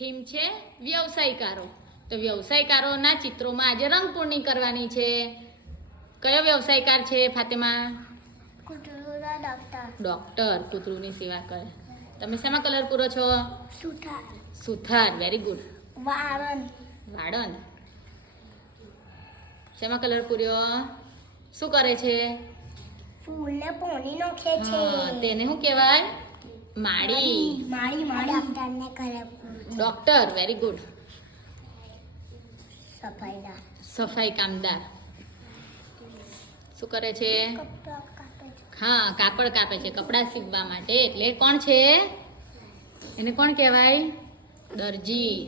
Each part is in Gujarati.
થીમ છે વ્યવસાયકારો. તો વ્યવસાયકારોના ચિત્રોમાં આજે રંગપૂર્ણી કરવાની છે. કયો વ્યવસાયકાર છે ફાતેમા? ડોક્ટર. કૂતરુંની સેવા કરે. તમે શેમાં કલર પૂરો છો? સુથાર. Very good. વાળંદ. શેમાં કલર પૂર્યો? શું કરે છે? ફૂલને પાણી નાખે છે. તેને શું કહેવાય? માળી. ડોક્ટરને કરે. ડોક્ટર. Very good. સફાઈદાર. સફાઈ કામદાર. શું કરે છે? કપડાં કાપે છે. હા, કાપડ કાપે છે કપડાં સીવવા માટે. એટલે કોણ છે? એને કોણ કહેવાય? દરજી.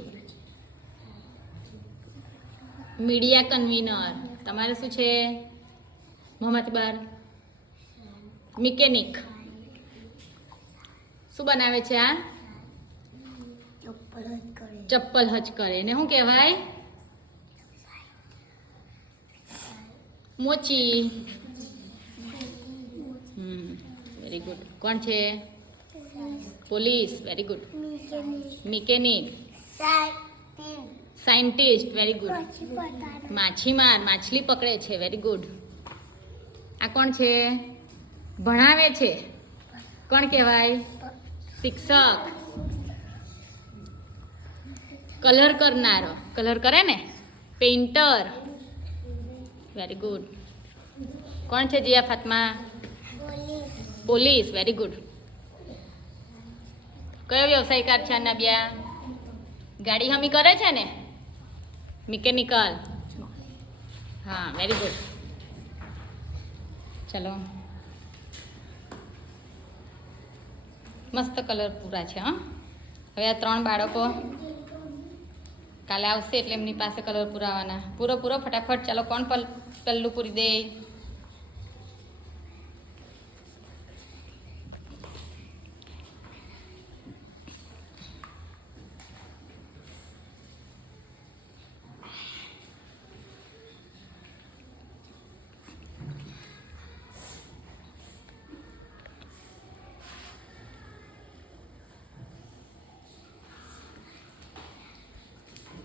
Media convener. તમારે શું છે? મોમાંથી બાર. મિકેનિક. શું બનાવે છે આ? ચપ્પલ હજ કરે. એને શું કહેવાય? મોચી. Very good. કોણ છે? Police. Very good. Mechanic. Scientist. Very good. માછીમાર. માછલી પકડે છે. Very good. આ કોણ છે? ભણાવે છે. કોણ કહેવાય? શિક્ષક. કલર કરનારો. કલર કરે ને? પેઇન્ટર. Very good. કોણ છે Jiya Fatma? Police. Very good. કયો વ્યવસાયકાર છે નાબિયા? ગાડી હમી કરે છે ને? મિકેનિકલ. હા, વેરી ગુડ. ચલો, મસ્ત કલર પૂરા છે. હા, હવે આ 3 બાળકો કાલે આવશે એટલે એમની પાસે કલર પૂરાવાના. પૂરો ફટાફટ. ચાલો, કોણ પહેલું પૂરી દે?